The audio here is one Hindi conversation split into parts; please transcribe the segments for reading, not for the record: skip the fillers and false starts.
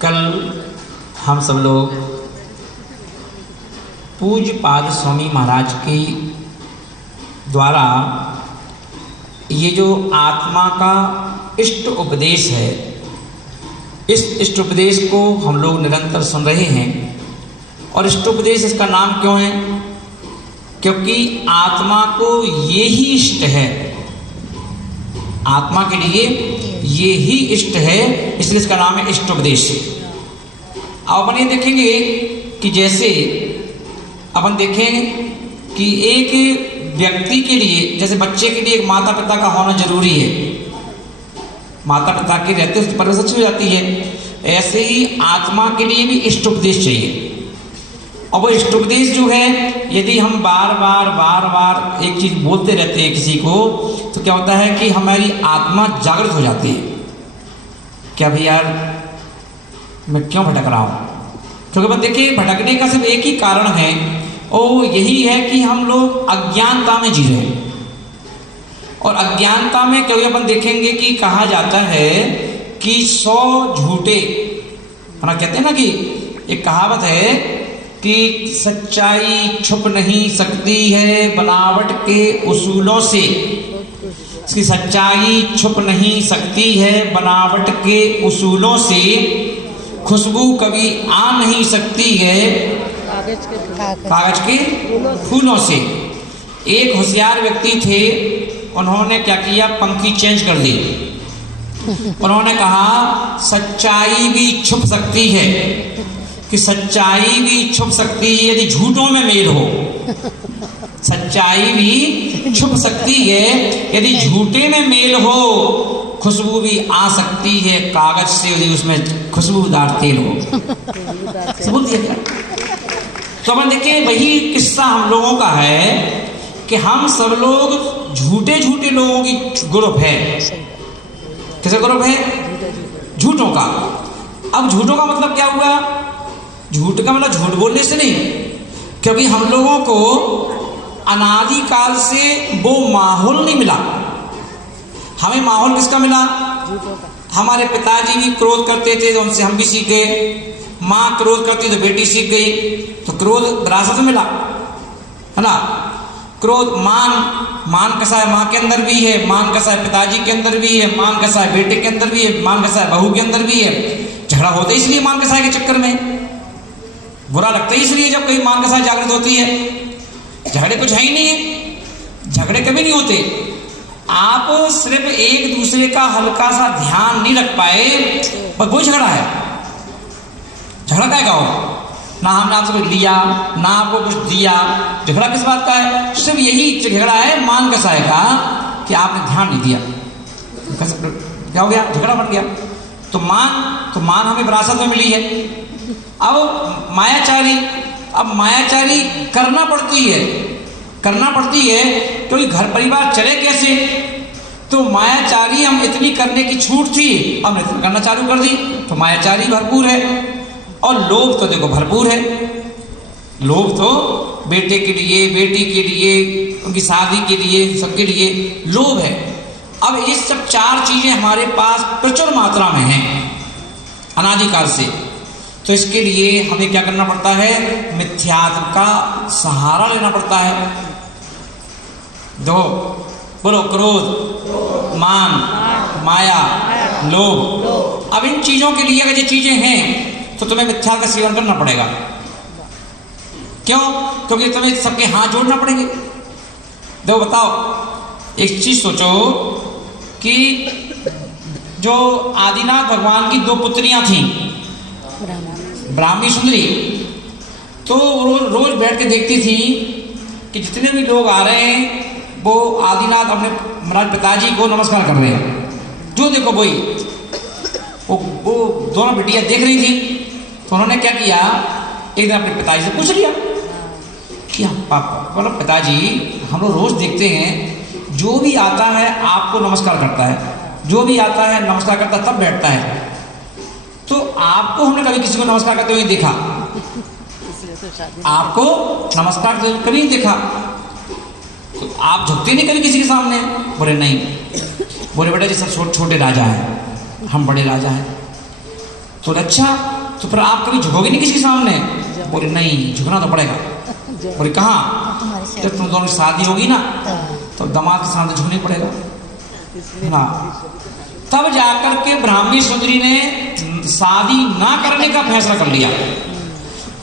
कल हम सब लोग पूज्य पाद स्वामी महाराज के द्वारा ये जो आत्मा का इष्ट उपदेश है, इस इष्ट उपदेश को हम लोग निरंतर सुन रहे हैं। और इष्ट उपदेश इसका नाम क्यों है? क्योंकि आत्मा को ये ही इष्ट है, आत्मा के लिए ये ही इष्ट है, इसलिए इसका नाम है इष्ट उपदेश। अब अपन ये देखेंगे कि जैसे अपन देखें कि एक व्यक्ति के लिए, जैसे बच्चे के लिए एक माता पिता का होना जरूरी है, माता पिता के रहते उसकी परवरिश अच्छी हो जाती है, ऐसे ही आत्मा के लिए भी इष्ट उपदेश चाहिए। और वो इष्ट उपदेश जो है, यदि हम बार बार एक चीज़ बोलते रहते हैं किसी को, तो क्या होता है कि हमारी आत्मा जागृत हो जाती है। क्या भाई यार मैं क्यों भटक रहा हूँ? क्योंकि बस देखिए, भटकने का सिर्फ एक ही कारण है, और यही है कि हम लोग अज्ञानता में जी रहे हैं। और अज्ञानता में कभी अपन देखेंगे कि कहा जाता है कि 100 झूठे, है ना, कहते हैं ना कि एक कहावत है कि सच्चाई छुप नहीं सकती है बनावट के उसूलों से। इसकी सच्चाई छुप नहीं सकती है बनावट के उसूलों से, खुशबू कभी आ नहीं सकती है कागज के फूलों से। एक होशियार व्यक्ति थे, उन्होंने क्या किया, पंक्ति चेंज कर दी। उन्होंने कहा सच्चाई भी छुप सकती है, कि सच्चाई भी छुप सकती है यदि झूठों में मेल हो। सच्चाई भी छुप सकती है यदि झूठे में मेल हो, खुशबू भी आ सकती है कागज से यदि उसमें खुशबूदार तेल हो। बोल दिया। तो अपन देखिए, वही किस्सा हम लोगों का है कि हम सब लोग झूठे झूठे लोगों की ग्रुप है। किसका ग्रुप है? झूठों का। अब झूठों का मतलब क्या हुआ? झूठ का मतलब झूठ बोलने से नहीं, क्योंकि हम लोगों को अनादि काल से वो माहौल नहीं मिला। हमें माहौल किसका मिला? हमारे पिताजी भी क्रोध करते थे तो उनसे हम भी सीख गए, माँ क्रोध करती तो बेटी सीख गई, तो क्रोध विरासत में मिला, है ना। क्रोध, मान कैसा है माँ के अंदर भी है, मान कैसा है पिताजी के अंदर भी है, मान कैसा है बेटे के अंदर भी है, मान कैसा है बहू के अंदर भी है। झगड़ा होता है इसलिए मान कैसा के चक्कर में, बुरा लगता है इसलिए जब कोई मान कैसा जागृत होती है। झगड़े कुछ है ही नहीं है, झगड़े कभी नहीं होते। आप सिर्फ एक दूसरे का हल्का सा ध्यान नहीं रख पाए, पर वो झगड़ा है। झगड़ा क्या हो? ना हमने आपसे कुछ लिया, ना आपको कुछ दिया। झगड़ा किस बात का है? सिर्फ यही झगड़ा है मान कसाय का, कि आपने ध्यान नहीं दिया। क्या हो गया? झगड़ा बन गया। तो मान हमें विरासत में मिली है। अब मायाचारी करना पड़ती है क्योंकि घर परिवार चले कैसे। तो मायाचारी हम इतनी करने की छूट थी, हमने इतना करना चालू कर दी, तो मायाचारी भरपूर है। और लोभ तो देखो भरपूर है। लोभ तो बेटे के लिए, बेटी के लिए, उनकी शादी के लिए, सबके लिए लोभ है। अब ये सब 4 चीजें हमारे पास प्रचुर मात्रा में हैं अनादिकाल से। तो इसके लिए हमें क्या करना पड़ता है? मिथ्यात्व का सहारा लेना पड़ता है। दो बोलो, क्रोध, मान, माया, लोभ। अब इन चीजों के लिए अगर ये चीजें हैं तो तुम्हें मिथ्या का सेवन करना पड़ेगा। क्यों? क्योंकि तुम्हें सबके हाथ जोड़ना पड़ेंगे। देखो बताओ, एक चीज सोचो कि जो आदिनाथ भगवान की 2 पुत्रियां थीं, ब्राह्मी सुंदरी, तो रोज बैठ के देखती थी कि जितने भी लोग आ रहे हैं वो आदिनाथ अपने महाराज पिताजी को नमस्कार कर रहे हैं। जो देखो वही, वो दोनों बेटियां देख रही थी। तो उन्होंने क्या किया, एक दिन अपने पिताजी से पूछ लिया कि पापा, बोलो पिताजी, हम लोग रोज देखते हैं जो भी आता है आपको नमस्कार करता है, जो भी आता है नमस्कार करता तब बैठता है, तो आपको हमने कभी किसी को नमस्कार करते हुए देखा? आपको नमस्कार कभी नहीं देखा। तो आप झुकते नहीं कभी किसी के सामने? बोले नहीं। बोले बेटा जी सब छोटे राजा हैं, हम बड़े राजा हैं। तो अच्छा तो फिर आप कभी झुकोगे नहीं किसी के सामने? बोले नहीं, झुकना तो पड़ेगा। बोले कहाँ? जब तुम दोनों की शादी होगी ना तो दामाद के सामने झुकना पड़ेगा ना। तब जाकर के ब्राह्मणी सुंदरी ने शादी ना करने का फैसला कर लिया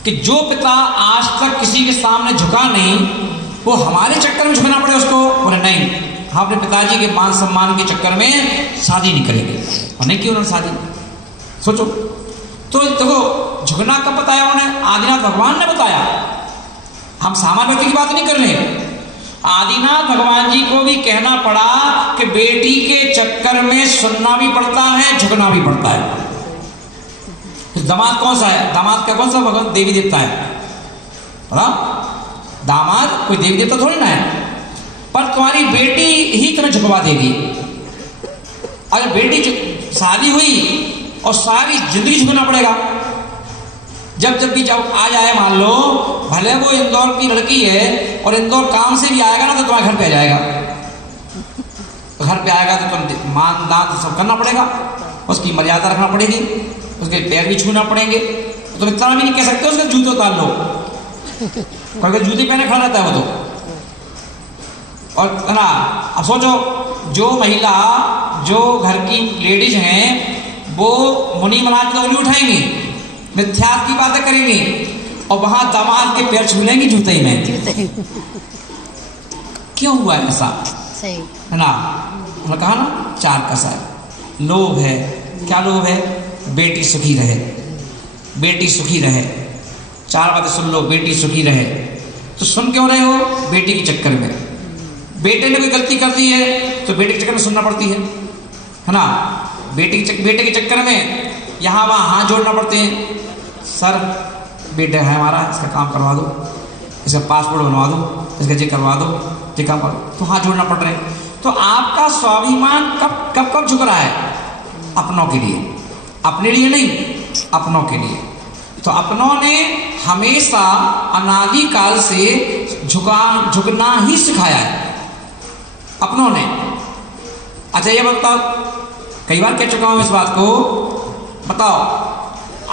कि जो पिता आज तक किसी के सामने झुका नहीं, वो हमारे चक्कर में झुकना पड़े उसको। बोले नहीं, हम अपने पिताजी के मान सम्मान के चक्कर में शादी नहीं करेंगे। और नहीं की उन्होंने शादी। सोचो तो देखो, झुकना कब बताया उन्होंने? आदिनाथ भगवान ने बताया। हम सामान्य व्यक्ति की बात नहीं कर रहे। आदिनाथ भगवान जी को भी कहना पड़ा कि बेटी के चक्कर में सुनना भी पड़ता है, झुकना भी पड़ता है। दामाद कौन सा है? दामाद का कौन सा भगवान देवी देवता है? पता? दामाद कोई देवी देवता थोड़ी ना है। पर तुम्हारी बेटी ही तुम्हें झुकवा देगी। अगर बेटी शादी हुई और सारी जिंदगी झुकना पड़ेगा। जब भी आ जाए, मान लो भले वो इंदौर की लड़की है और इंदौर काम से भी आएगा ना तो तुम्हारे घर पे आ जाएगा। घर पे आएगा तो तुम मान दान सब करना पड़ेगा, उसकी मर्यादा रखना पड़ेगी, उसके पैर भी छूना पड़ेंगे। तुम इतना भी नहीं कह सकते उसके जूते उतार लो, क्योंकि जूते पहने खड़ा रहता है वो तो। और ना अब सोचो, जो महिला जो घर की लेडीज हैं वो मुनि महाराज की उंगली उठाएंगी, मिथ्यात्व की बातें करेंगी और वहां दामाद के पैर छू लेंगी जूते ही में। क्यों हुआ ऐसा? सही है ना। उन्होंने कहा ना चार कसा है, लोभ है। क्या लोभ है? बेटी सुखी रहे, बेटी सुखी रहे। चार बातें सुन लो, बेटी सुखी रहे। तो सुन क्यों रहे हो? बेटी के चक्कर में। बेटे ने कोई गलती कर दी है तो बेटे के चक्कर में सुनना पड़ती है ना। बेटे के चक्कर में यहाँ वहाँ हाथ जोड़ना पड़ते हैं। सर बेटा है हमारा, इसका काम करवा दो, इसका पासपोर्ट बनवा दो, इसका ये करवा दो, ये काम करो, तो हाथ जोड़ना पड़ रहे हैं। तो आपका स्वाभिमान कब झुक रहा है? अपनों के लिए, अपने लिए नहीं, अपनों के लिए। तो अपनों ने हमेशा अनादिकाल से झुकना ही सिखाया है, अपनों ने। अच्छा ये बताओ, कई बार कह चुका हूं इस बात को, बताओ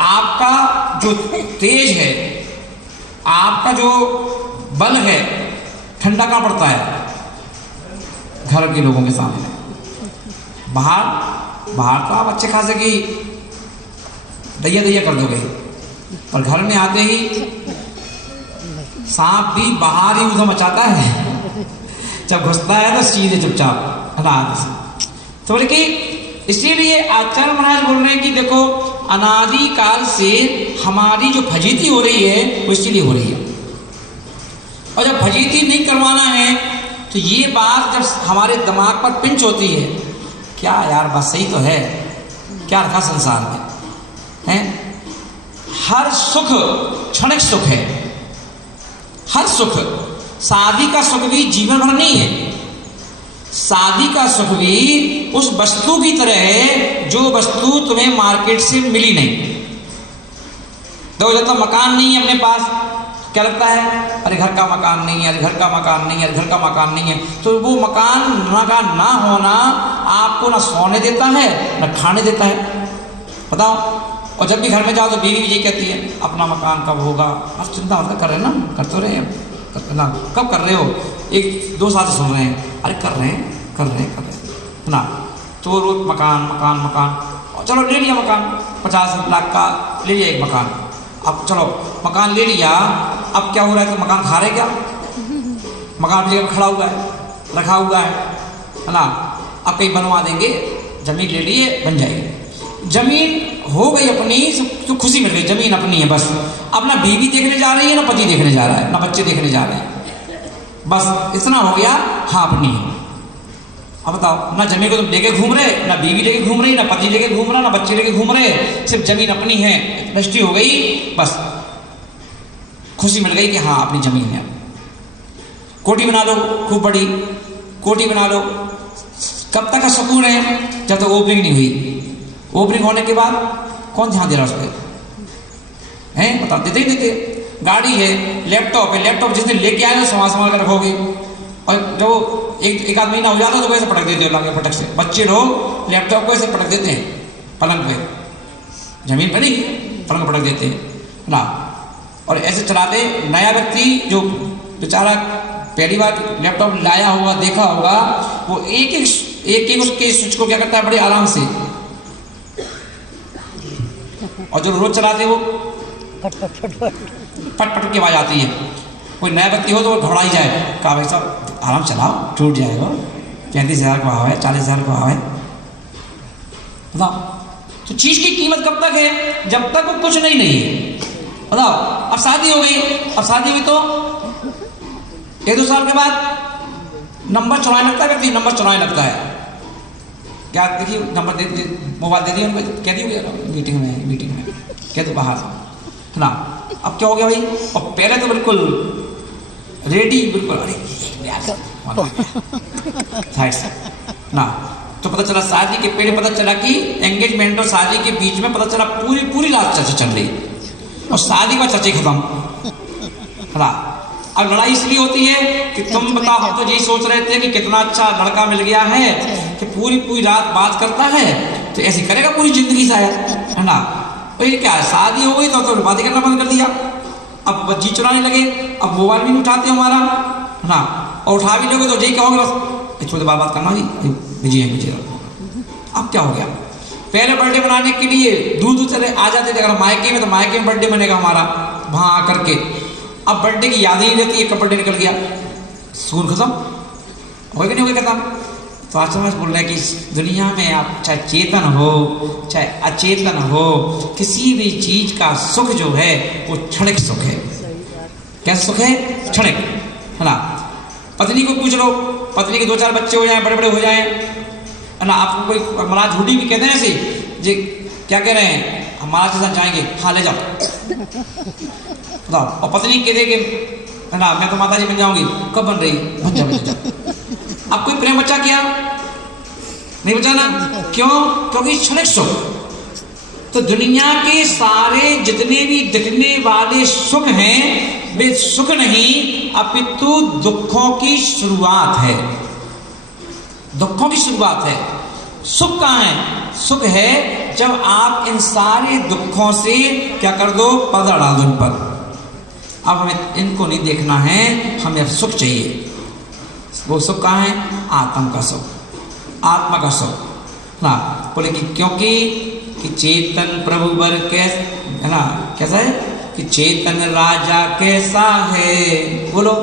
आपका जो तेज है, आपका जो बल है, ठंडा कहाँ पड़ता है? घर के लोगों के सामने। बाहर तो आप अच्छे खासे की दैया कर दोगे, पर घर में आते ही सांप भी बाहर ही उधम मचाता है, जब घुसता है तो सीधे चुपचाप अनाथ से। तो बोले कि इसीलिए आचार्य महाराज बोल रहे हैं कि देखो अनादिकाल से हमारी जो फजीती हो रही है वो इसीलिए हो रही है। और जब फजीती नहीं करवाना है तो ये बात जब हमारे दिमाग पर पिंच होती है, क्या यार बात सही तो है, क्या रखा संसार में है? हर सुख क्षणिक सुख है, हर सुख। शादी का सुख भी जीवन भर नहीं है। शादी का सुख भी उस वस्तु की तरह है जो वस्तु तुम्हें मार्केट से मिली नहीं। तो जब तक मकान नहीं है अपने पास, क्या लगता है? अरे घर का मकान नहीं है, अरे घर का मकान नहीं है, अरे घर का मकान नहीं है। तो वो मकान का ना होना आपको ना सोने देता है ना खाने देता है, बताओ। और जब भी घर में जाओ तो बीवी भी ये कहती है अपना मकान कब होगा। अब चिंता मतलब कर रहे हैं ना, कर तो रहे हैं ना, कब कर रहे हो? 1-2 साल से सुन रहे हैं, अरे कर रहे हैं ना। तो रोज मकान मकान मकान, चलो ले लिया मकान, 50 लाख का ले लिया एक मकान। अब चलो मकान ले लिया, अब क्या हो रहा है? तो मकान खा रहे क्या? मकान अपनी जगह खड़ा हुआ है, रखा हुआ है ना। अब कहीं बनवा देंगे, जमीन ले लिए बन जाएगी। जमीन हो गई अपनी तो खुशी मिल गई, जमीन अपनी है बस। अब ना बीवी देखने जा रही है, ना पति देखने जा रहा है, ना बच्चे देखने जा रहे हैं, बस इतना हो गया। हाँ अपनी है। अब बताओ, ना जमीन को तुम लेके घूम रहे, ना बीवी लेके घूम रही, ना पति लेके घूम रहा, ना बच्चे लेके घूम रहे, सिर्फ जमीन अपनी है, रजिस्ट्री हो गई, बस खुशी मिल गई कि हाँ अपनी जमीन है। कोठी बना लो, खूब बड़ी कोठी बना लो। कब तक का सुकून है? जब तक ओपनिंग नहीं हुई। ओपनिंग होने के बाद कौन ध्यान दे रहा उस पर? हैं बता, देते ही देते। गाड़ी है, लैपटॉप है, लैपटॉप जिस दिन लेके आए संभाल कर रखोगे। और जब एक आध महीना हो जाता है तो वैसे पटक देते हो, लाके फटक से। बच्चे लोग लैपटॉप को ऐसे पटक देते हैं पलंग पे, जमीन पर नहीं पलंग पटक देते हैं ना। और ऐसे चलाते नया व्यक्ति जो बेचारा पहली बार लैपटॉप लाया होगा, देखा होगा, वो एक एक उसके स्विच को क्या करता है बड़े आराम से, और जो रोज चलाते वो फट फट की आवाज आती है। कोई नया व्यक्ति हो तो वो घबरा ही जाए, कहा भाई साहब आराम चलाओ, टूट जाएगा, 35,000 का भाव है, 40,000 का भाव है। बताओ, तो चीज की कीमत कब तक है? जब तक वो कुछ नहीं है। बताओ, अब शादी हो गई, अब शादी हुई तो 1-2 साल के बाद नंबर चुराने लगता है व्यक्ति, नंबर चुराने लगता है। क्या देखिए नंबर दे, मोबाइल दे दिया उनको, कह दी मीटिंग में कह दो बाहर ना। अब क्या हो गया भाई? और पहले तो बिल्कुल रेडी, बिल्कुल अरे साइड से ना। तो पता चला शादी के पहले पता चला कि एंगेजमेंट और शादी के बीच में पता चला पूरी रात चर्चा चल रही, और शादी का चर्चा खत्म ना। अब लड़ाई इसलिए होती है कि तुम बताओ, हम तो यही सोच रहे थे कि कितना अच्छा लड़का मिल गया है कि पूरी रात बात करता है, तो ऐसे करेगा पूरी जिंदगी शायद, है ना। तो ये क्या है, शादी हो गई तो बातें करना बंद कर दिया, अब बच्ची चुराने लगे, अब मोबाइल भी नहीं उठाते हमारा, है ना। और उठा भी लोगे तो यही कहोगे बस थोड़ी देर बात करना जी, बिजी है। अब क्या हो गया? पहले बर्थडे मनाने के लिए दूर चले आ जाते थे, अगर मायके में तो मायके में बर्थडे मनेगा हमारा वहाँ आकर के। अब बर्थडे की याद ही नहीं रहती, एक बर्थडे निकल गया, सुकून खत्म हो गया, नहीं हो गया खत्म। तो आज समझ बोल रहे हैं कि दुनिया में आप चाहे चेतन हो चाहे अचेतन हो, किसी भी चीज का सुख जो है वो क्षणिक सुख है। कैसा सुख है? क्षणिक, है ना। पत्नी को पूछ लो, पत्नी के 2-4 बच्चे हो जाएं, बड़े हो जाएं, है ना, आपको कोई महाराज झूठी भी कहते हैं ऐसे जी, क्या कह रहे हैं, हम महाराज के साथ जाएंगे, हाँ ले जाओ, बताओ। और पत्नी कह देगी, है ना, मैं तो माता जी बन जाऊंगी, कब बन रही? बन जाओ। अब कोई प्रेम बचा क्या? नहीं बचा ना। क्यों? क्योंकि क्षणिक सुख। तो दुनिया के सारे जितने भी दिखने वाले सुख हैं वे सुख नहीं, अपितु दुखों की शुरुआत है। दुखों की शुरुआत है। सुख कहाँ है? सुख है जब आप इन सारे दुखों से क्या कर दो, पर्दा डाल दो इन पर। अब हमें इनको नहीं देखना है, हमें अब सुख चाहिए। वो सुख कहाँ है? आत्मा का सुख, आत्मा का सुख ना। बोले कि क्योंकि कि चेतन प्रभु वर कैसा, है ना, कैसा है कि चेतन राजा कैसा है, बोलो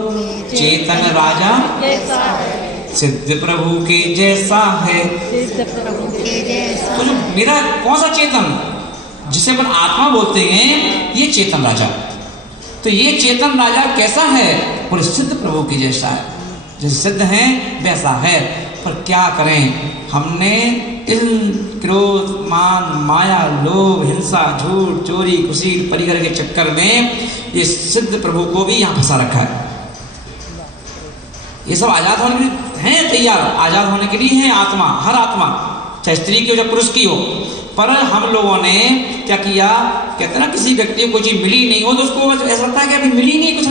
चेतन राजा कैसा है, सिद्ध प्रभु के जैसा है। तो जो मेरा कौन सा चेतन, जिसे अपन आत्मा बोलते हैं, ये चेतन राजा। तो ये चेतन राजा कैसा है? बोले सिद्ध प्रभु के जैसा है, जैसे सिद्ध है वैसा है। पर क्या करें, हमने इन क्रोध, मान, माया, लोभ, हिंसा, झूठ, चोरी, कुसील, परिकर के चक्कर में ये सिद्ध प्रभु को भी यहाँ फंसा रखा है। ये सब आजाद होने के लिए हैं तैयार, आजाद होने के लिए है आत्मा, हर आत्मा, चाहे स्त्री की हो चाहे पुरुष की हो। पर हम लोगों ने क्या किया, कहते हैं ना, किसी व्यक्ति को कोई चीज मिली नहीं हो तो उसको ऐसा लगता है कि अभी मिली नहीं कुछ,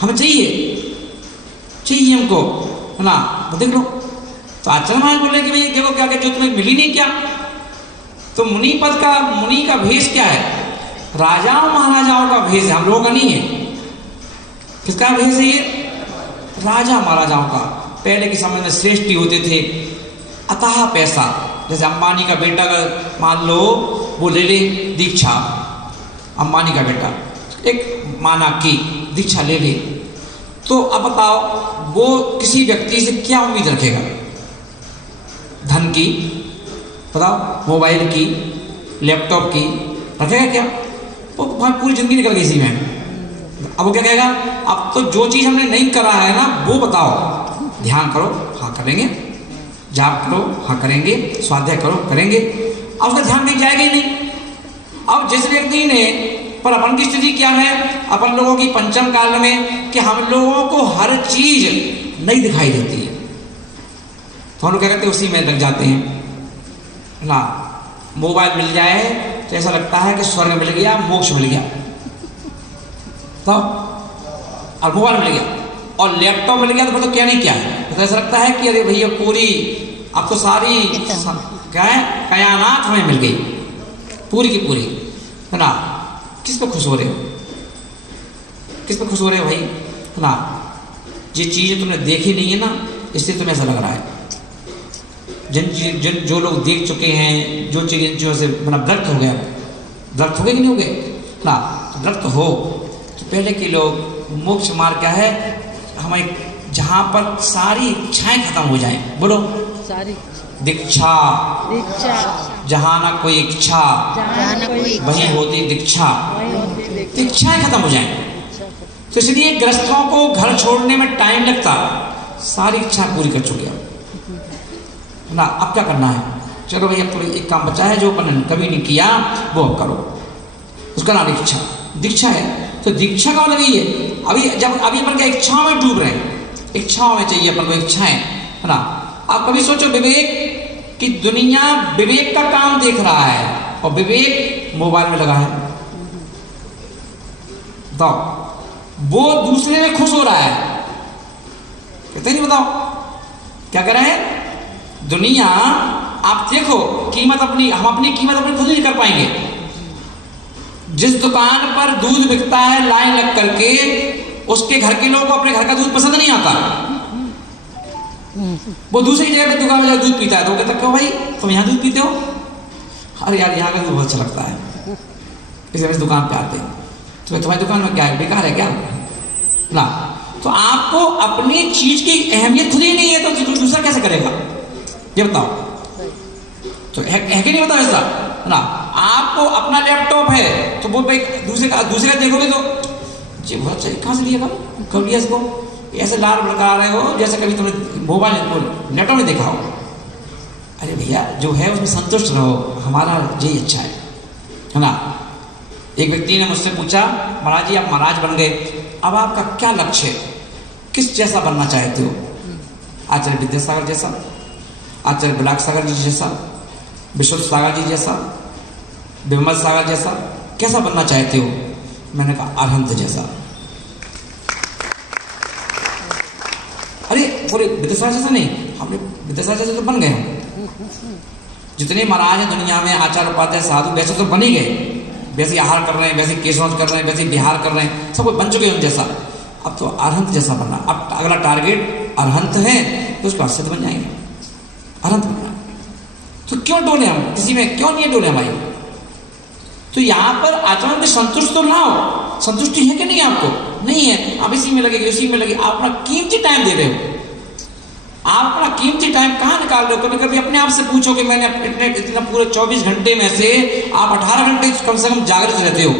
हमें चाहिए हमको, है ना। तो देख लो, तो आचार्य महाराज बोले कि भाई देखो क्या जो तुम्हें मिली नहीं क्या। तो मुनि पद का, मुनि का भेष क्या है? राजाओं महाराजाओं का भेष है, हम लोगों का नहीं है। किसका भेष है ये? राजा महाराजाओं का। पहले के समय में श्रेष्ठी होते थे, अतः पैसा, जैसे अंबानी का बेटा अगर मान लो वो ले ले दीक्षा, अंबानी का बेटा एक माना की दीक्षा ले ले, तो अब बताओ वो किसी व्यक्ति से क्या उम्मीद रखेगा? धन की, बताओ, मोबाइल की, लैपटॉप की, रखेगा क्या? वो पूरी जिंदगी निकल गई इसी में। अब वो क्या कहेगा, अब तो जो चीज हमने नहीं करा है ना वो बताओ। ध्यान करो, हाँ करेंगे, जाप करो, हाँ करेंगे, स्वाध्याय करो, करेंगे। अब उसका ध्यान नहीं जाएगा ही नहीं। अब जिस व्यक्ति ने, पर अपन की स्थिति क्या है, अपन लोगों की पंचम काल में कि हम लोगों को हर चीज नहीं दिखाई देती है, तो हम लोग क्या करते हैं, उसी में लग जाते हैं ना। मोबाइल मिल जाए तो ऐसा लगता है कि स्वर्ग मिल गया, मोक्ष मिल गया, तो और मोबाइल मिल गया और लैपटॉप मिल गया तो क्या नहीं क्या है, तो ऐसा लगता है कि अरे भैया पूरी अब तो सारी क्या है, कायनात हमें मिल गई। पूरी की पूरी, है ना। किस पे खुश हो रहे हो, किस पे खुश हो रहे हो भाई, है ना। ये चीज़ें तुमने देखी नहीं है ना, इसलिए तुम्हें ऐसा लग रहा है। जिन जो लोग देख चुके हैं, जो चीज़ें जो से मतलब व्यर्थ हो गया, व्यर्थ हो गए कि नहीं हो गए ना। व्यर्थ हो तो पहले के लोग मोक्ष मार्ग क्या है, हमारी जहाँ पर सारी इच्छाएं खत्म हो जाएं, बोलो सारी दीक्षा, दीक्षा, जहाँ ना कोई इच्छा वही होती दीक्षा, इच्छाएं खत्म हो जाएं। तो इसलिए गृहस्थों को घर छोड़ने में टाइम लगता, सारी इच्छा पूरी कर चुके ना। अब क्या करना है, चलो भैया थोड़ी एक काम बचा है जो अपन कभी नहीं किया वो अब करो, उसका नाम दीक्षा, दीक्षा है। तो दीक्षा का मतलब ये अभी जब अभी अपन क्या इच्छाओं में डूब रहे हैं, इच्छाओं में चाहिए अपन को इच्छाएं, है ना। आप कभी सोचो विवेक कि दुनिया विवेक का काम देख रहा है और विवेक मोबाइल में लगा है, बताओ वो दूसरे में खुश हो रहा है, कहते नहीं, बताओ क्या कर रहे हैं। दुनिया आप देखो कीमत अपनी, हम अपनी कीमत अपनी खुद नहीं कर पाएंगे। जिस दुकान पर दूध बिकता है लाइन लग करके, उसके घर के लोगों को अपने घर का दूध पसंद नहीं आता, वो दूसरी जगह पे दुकान में जाकर दूध पीता है तो वो कहता क्यों भाई तुम यहाँ दूध पीते हो, अरे यार यहाँ का दूध बहुत अच्छा लगता है, इसलिए इस दुकान पे आते हैं। तो तुम्हारी दुकान में क्या है, बेकार है क्या ना। तो आपको अपनी चीज की अहमियत खुद ही नहीं है तो दूसरा कैसे करेगा, ये बताओ। तो है कि नहीं, बताओ ऐसा ना। आपको अपना लैपटॉप है तो वो दूसरे का देखोगे तो ये बहुत अच्छा, कहाँ से लिया, कब लिया इसको, ऐसे लाल भड़का रहे हो जैसे कभी तुमने मोबाइल नेटों में देखा हो। अरे भैया जो है उसमें संतुष्ट रहो, हमारा यही अच्छा है ना। एक व्यक्ति ने मुझसे पूछा, महाराज जी आप महाराज बन गए, अब आपका क्या लक्ष्य है, किस जैसा बनना चाहते हो, आचार्य विद्यासागर जैसा, आचार्य विलास सागर जी जैसा, विश्व सागर जी जैसा, विमल सागर जैसा, कैसा बनना चाहते हो। मैंने कहा अरहंत जैसा। अरे बोले विद्यासागर जैसा नहीं, हमने विद्यासागर जैसे तो बन गए हम, जितने महाराज हैं दुनिया में, आचार्य उपाध्याय साधु वैसे तो बन ही गए, वैसे आहार कर रहे हैं, वैसे केशवंश कर रहे हैं, वैसे बिहार कर रहे हैं, सब कुछ बन चुके हैं उन जैसा। अब तो अरहंत जैसा बनना, अब अगला टारगेट अरहंत है तो उसके बाद सिद्ध बन जाएंगे, अरहंत बनना। तो क्यों डोले हम किसी में, क्यों नहीं डोले भाई। तो यहाँ पर आचरण में संतुष्ट तो ना हो, संतुष्टि है कि नहीं आपको, नहीं है, आप इसी में लगे, उसी में लगे, आप अपना कीमती टाइम दे रहे हो। आप अपना कीमती टाइम कहाँ निकाल रहे हो, कभी कभी अपने आप से पूछो कि मैंने इतना पूरे 24 घंटे में से आप 18 घंटे कम से कम जागृत रहते हो,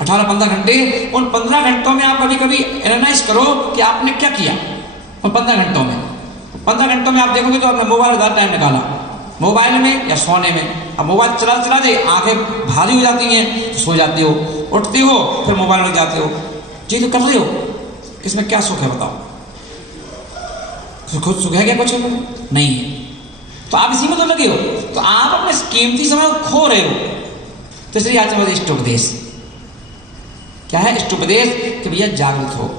18-15 घंटे, उन 15 घंटों में आप कभी कभी एनालाइज करो कि आपने क्या किया उन 15 घंटों में। 15 घंटों में आप देखोगे तो आपने मोबाइल ज़्यादा टाइम निकाला, मोबाइल में या सोने में। अब मोबाइल चला दे, आंखें भारी हो जाती हैं तो सो जाते हो, उठते हो फिर मोबाइल में जाते हो, जी तो कर रहे हो, इसमें क्या सुख है बताओ, खुद सुख है क्या कुछ नहीं है। तो आप इसी में तो लगे हो, तो आप अपने कीमती समय को खो रहे हो। तो इसलिए आज हमारे इष्टोपदेश क्या है, इष्टोपदेश कि भैया जागृत हो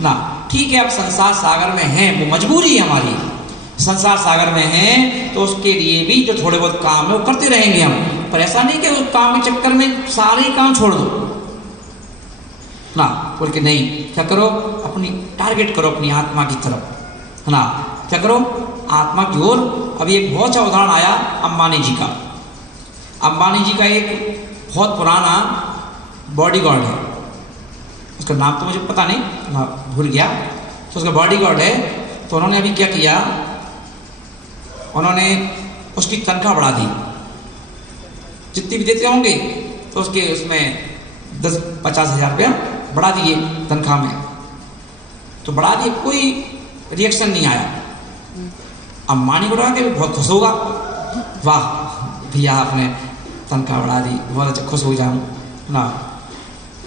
ना। ठीक है आप संसार सागर में हैं, वो मजबूरी है हमारी, संसार सागर में हैं तो उसके लिए भी जो थोड़े बहुत काम है वो करते रहेंगे हम, पर ऐसा नहीं कि उस काम के चक्कर में सारे ही काम छोड़ दो ना, बोल के नहीं। क्या करो, अपनी टारगेट करो अपनी आत्मा की तरफ, है ना। क्या करो, आत्मा की ओर। अभी एक बहुत अच्छा उदाहरण आया अंबानी जी का। अंबानी जी का एक बहुत पुराना बॉडीगार्ड है, उसका नाम तो मुझे पता नहीं, मैं भूल गया, तो उसका बॉडीगार्ड है। तो उन्होंने अभी क्या किया, उन्होंने उसकी तनख्वाह बढ़ा दी, जितनी भी देते होंगे तो उसके उसमें 10-50 हज़ार रुपया बढ़ा दिए तनख्वाह में। तो बढ़ा दिए, कोई रिएक्शन नहीं आया। अंबानी को लगा कि बहुत खुश होगा, वाह भैया आपने तनख्वाह बढ़ा दी, बहुत अच्छा खुश हो जाऊँ ना।